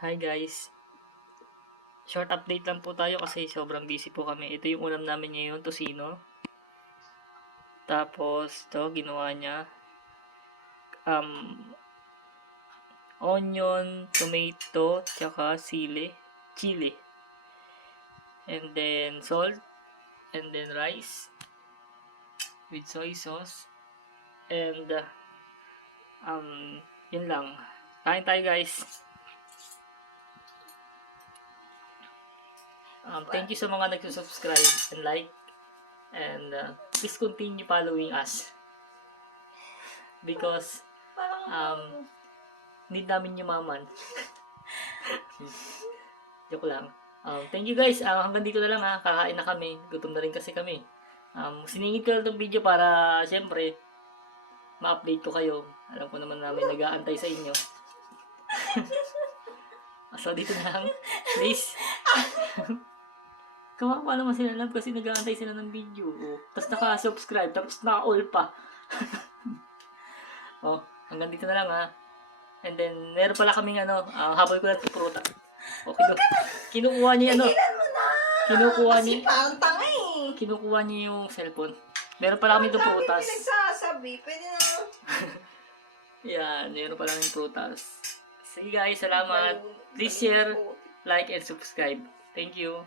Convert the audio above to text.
Hi guys. Short update lang po tayo kasi sobrang busy po kami. Ito yung ulam namin ngayon, tosino. Tapos, ito, ginawa niya. Um, Onion, tomato, tsaka chili. And then, salt. And then, rice. With soy sauce. And, yun lang. Kain tayo guys. Thank you sa mga nagsusubscribe and like. And please continue following us. Because, need namin yumaman. Joke lang. Thank you guys. Hanggang dito na lang ha. Kakain na kami. Gutom na rin kasi kami. Siningit ko lang itong video para syempre ma-update ko kayo. Alam ko naman namin nag-aantay sa inyo. So dito na lang. Please. Kawawa naman sila lang kasi nag-aantay sila ng video. Tapos naka-subscribe. Tapos naka-all pa. Hanggang dito na lang ha. And then, meron pala kaming habol ko lang ito prutas. Okay do. Kinukuha niya Kinukuha niya yung cellphone. Meron pala kami itong prutas. Pinagsasabi, pwede na. Yan, meron pala kami prutas. Sige guys, salamat. Please share, like, and subscribe. Thank you.